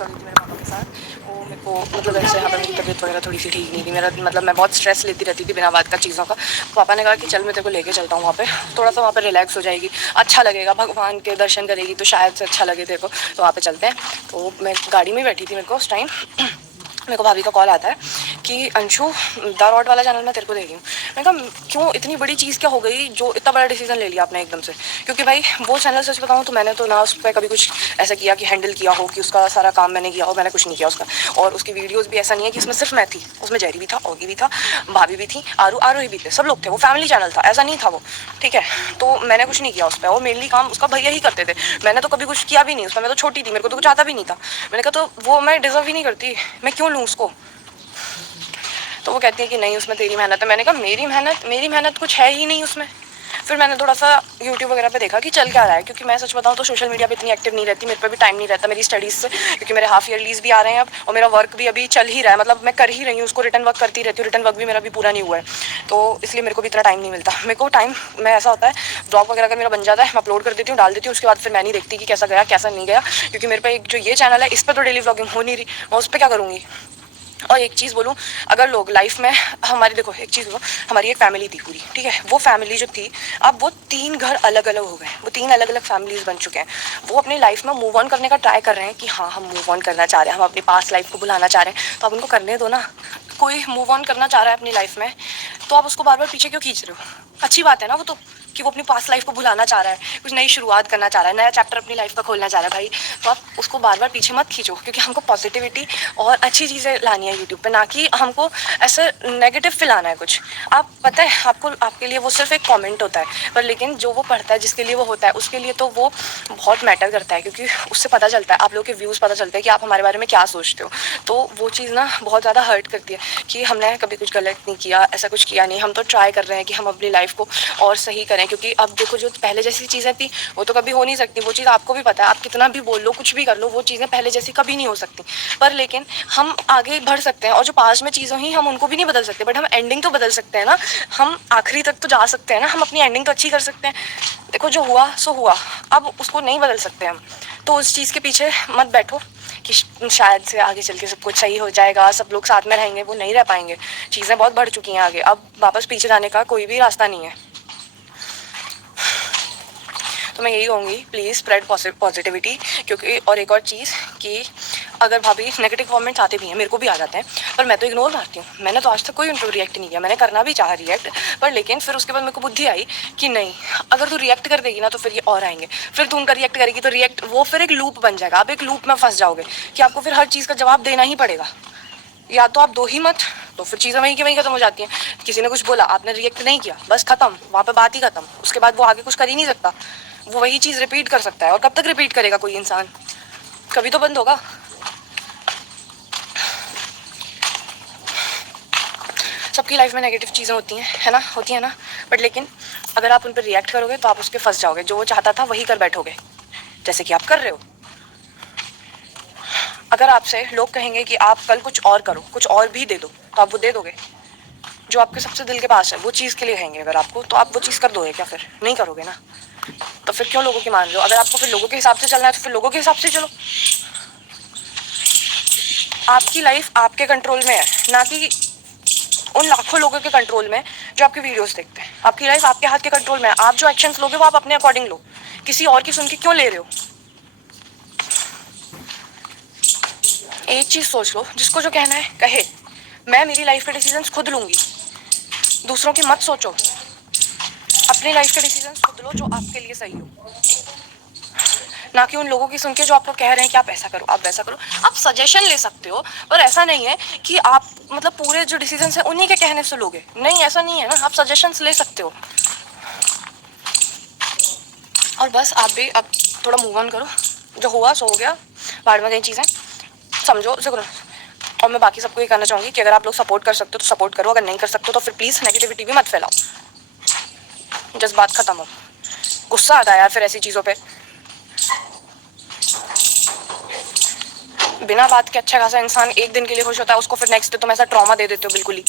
कर रही थी मेरे पापा के साथ। वो मेरे को मतलब ऐसे यहाँ पर मेरी तबीयत वगैरह थोड़ी सी ठीक नहीं थी, मेरा मतलब मैं बहुत स्ट्रेस लेती रहती थी बिना बात का चीज़ों का। पापा ने कहा कि चल मैं तेरे को लेके चलता हूँ वहाँ पे, थोड़ा सा वहाँ पे रिलैक्स हो जाएगी, अच्छा लगेगा, भगवान के दर्शन करेगी तो शायद से अच्छा लगे तेरे को, तो वहाँ पे चलते हैं। तो मैं गाड़ी में बैठी थी, मेरे को उस टाइम मेरे को भाभी का कॉल आता है कि अंशु द रॉड वाला चैनल मैं तेरे को दे रही हूँ। मैंने कहा क्यों, इतनी बड़ी चीज़ क्या हो गई जो इतना बड़ा डिसीजन ले लिया आपने एकदम से? क्योंकि भाई वो चैनल सच बताऊँ तो मैंने तो ना उस पर कभी कुछ ऐसा किया कि हैंडल किया हो, कि उसका सारा काम मैंने किया हो, मैंने कुछ नहीं किया उसका। और उसकी वीडियोज़ भी ऐसा नहीं है कि उसमें सिर्फ मैं थी, उसमें जेरी भी था, ओगी भी था, भाभी भी थी, आरोही भी थे, सब लोग थे, वो फैमिली चैनल था, ऐसा नहीं था वो, ठीक है। तो मैंने कुछ नहीं किया उस पर, और मेनली काम उसका भैया ही करते थे, मैंने तो कभी कुछ किया भी नहीं उसमें, मैं तो छोटी थी, मेरे को तो कुछ आता भी नहीं था। मैंने कहा तो वो मैं डिजर्व ही नहीं करती, मैं क्यों लूँ उसको? तो वो कहती है कि नहीं उसमें तेरी मेहनत है। मैंने कहा मेरी मेहनत कुछ है ही नहीं उसमें। फिर मैंने थोड़ा सा यूट्यूब वगैरह पे देखा कि चल क्या रहा है, क्योंकि मैं सच बताऊं तो सोशल मीडिया पे इतनी एक्टिव नहीं रहती, मेरे पे भी टाइम नहीं रहता मेरी स्टडीज़ से, क्योंकि मेरे हाफ ईयरलीज भी आ रहे हैं अब, और मेरा वर्क भी अभी चल ही रहा है, मतलब मैं कर ही रही हूँ उसको, रिटर्न वर्क करती रहती हूँ, रिटर्न वर्क भी मेरा भी पूरा नहीं हुआ है, तो इसलिए मेरे को भी इतना टाइम नहीं मिलता। मेरे को टाइम मैं ऐसा होता है, ब्लॉग वगैरह का मेरा बन जाता है, मैं अपलोड कर देती हूँ, डाल देती हूँ, उसके बाद फिर मैं नहीं देखती कि कैसा गया कैसा नहीं गया, क्योंकि मेरे पे एक जो ये चैनल है इस पर तो डेली व्लॉगिंग हो नहीं रही, मैं उस पर क्या करूँगी? और एक चीज़ बोलूँ, अगर लोग लाइफ में हमारी, देखो एक चीज़ बोलो, हमारी एक फैमिली थी पूरी, ठीक है, वो फैमिली जो थी, अब वो 3 घर अलग अलग हो गए, वो 3 अलग अलग फैमिलीज बन चुके हैं, वो अपनी लाइफ में मूव ऑन करने का ट्राई कर रहे हैं कि हाँ हम मूव ऑन करना चाह रहे हैं, हम अपनी पास्ट लाइफ को भुलाना चाह रहे हैं, तो आप उनको करने दो ना। कोई मूव ऑन करना चाह रहा है अपनी लाइफ में, तो आप उसको बार बार पीछे क्यों खींच रहे हो? अच्छी बात है ना वो तो, कि वो अपनी पास्ट लाइफ को भुलाना चाह रहा है, कुछ नई शुरुआत करना चाह रहा है, नया चैप्टर अपनी लाइफ का खोलना चाह रहा है भाई, तो आप उसको बार बार पीछे मत खींचो, क्योंकि हमको पॉजिटिविटी और अच्छी चीज़ें लानी है यूट्यूब पे, ना कि हमको ऐसे नेगेटिव फैलाना है कुछ। आप पता है आपको, आपके लिए वो सिर्फ एक कमेंट होता है, पर लेकिन जो वो पढ़ता है, जिसके लिए वो होता है, उसके लिए तो वो बहुत मैटर करता है, क्योंकि उससे पता चलता है, आप लोग के व्यूज़ पता चलते हैं कि आप हमारे बारे में क्या सोचते हो, तो वो चीज़ ना बहुत ज़्यादा हर्ट करती है कि हमने कभी कुछ गलत नहीं किया, ऐसा कुछ किया नहीं, हम तो ट्राई कर रहे हैं कि हम अपनी लाइफ को और सही करें, क्योंकि अब देखो जो पहले जैसी चीज़ें थी वो तो कभी हो नहीं सकती, वो चीज़ आपको भी पता है, आप कितना भी बोल लो, कुछ भी कर लो, वो चीज़ें पहले जैसी कभी नहीं हो सकती, पर लेकिन हम आगे बढ़ सकते हैं, और जो पास्ट में चीज़ें ही हम उनको भी नहीं बदल सकते, बट हम एंडिंग तो बदल सकते हैं ना, हम आखिरी तक तो जा सकते हैं ना, हम अपनी एंडिंग तो अच्छी कर सकते हैं। देखो जो हुआ सो हुआ, अब उसको नहीं बदल सकते हम, तो उस चीज़ के पीछे मत बैठो कि शायद से आगे चल के सब कुछ सही हो जाएगा, सब लोग साथ में रहेंगे, वो नहीं रह पाएंगे, चीज़ें बहुत बढ़ चुकी हैं आगे, अब वापस पीछे जाने का कोई भी रास्ता नहीं है। तो मैं यही कहूँगी, प्लीज़ स्प्रेड पॉजिटिविटी, क्योंकि और एक और चीज़ कि अगर भाभी नेगेटिव कमेंट्स आते भी हैं, मेरे को भी आ जाते हैं, पर मैं तो इग्नोर मारती हूँ, मैंने तो आज तक कोई उन पर रिएक्ट नहीं किया, मैंने करना भी चाहा रिएक्ट, पर लेकिन फिर उसके बाद मेरे को बुद्धि आई कि नहीं, अगर तू रिएक्ट कर देगी ना तो फिर ये और आएंगे, फिर तू उनका रिएक्ट करेगी तो रिएक्ट, वो फिर एक लूप बन जाएगा, आप एक लूप में फंस जाओगे कि आपको फिर हर चीज़ का जवाब देना ही पड़ेगा, या तो आप दो ही मत, तो फिर चीज़ें वहीं की वहीं खत्म हो जाती हैं। किसी ने कुछ बोला, आपने रिएक्ट नहीं किया, बस खत्म, वहाँ पे बात ही खत्म, उसके बाद वो आगे कुछ कर ही नहीं सकता, वो वही चीज़ रिपीट कर सकता है, और कब तक रिपीट करेगा कोई इंसान? कभी तो बंद होगा। सबकी लाइफ में नेगेटिव चीज़ें होती हैं, है ना, होती हैं ना, बट लेकिन अगर आप उन पर रिएक्ट करोगे तो आप उसके फंस जाओगे, जो वो चाहता था वही कर बैठोगे, जैसे कि आप कर रहे हो। अगर आपसे लोग कहेंगे कि आप कल कुछ और करो, कुछ और भी दे दो, तो आप वो दे दोगे? जो आपके सबसे दिल के पास है वो चीज़ के लिए कहेंगे अगर आपको, तो आप वो चीज़ कर दोगे क्या? फिर नहीं करोगे ना, तो फिर क्यों लोगों की मान रहे हो? अगर आपको फिर लोगों के हिसाब से चलना है तो फिर लोगों के हिसाब से चलो। आपकी लाइफ आपके कंट्रोल में है, ना कि उन लाखों लोगों के कंट्रोल में जो आपकी वीडियोस देखते हैं। आपकी लाइफ आपके हाथ के कंट्रोल में है, आप जो एक्शंस लोगे वो आप अपने अकॉर्डिंग लो, किसी और की सुन के क्यों ले रहे हो? एक चीज़ सोच लो, जिसको जो कहना है कहे, मैं मेरी लाइफ के डिसीजंस खुद लूंगी, दूसरों की मत सोचो, अपनी लाइफ के डिसीजंस खुद लो जो आपके लिए सही हो, ना कि उन लोगों की सुन के जो आपको कह रहे हैं कि आप ऐसा करो, आप वैसा करो। आप सजेशन ले सकते हो, पर ऐसा नहीं है कि आप मतलब पूरे जो डिसीजंस है उन्हीं के कहने से लोगे, नहीं, ऐसा नहीं है ना, आप सजेशंस ले सकते हो। और बस आप भी अब थोड़ा मूव ऑन करो, जो हुआ सो हो गया, बाद में कई चीज़ें समझो उसे करो। और मैं बाकी सबको ये कहना चाहूँगी कि अगर आप लोग सपोर्ट कर सकते हो तो सपोर्ट करो, अगर नहीं कर सकते हो तो फिर प्लीज़ नेगेटिविटी भी मत फैलाओ, जस्ट बात खत्म हो। गुस्सा आता है यार फिर ऐसी चीज़ों पे, बिना बात के अच्छा खासा इंसान एक दिन के लिए खुश होता है, उसको फिर नेक्स्ट डे तुम ऐसा ट्रॉमा दे देते हो बिल्कुल ही।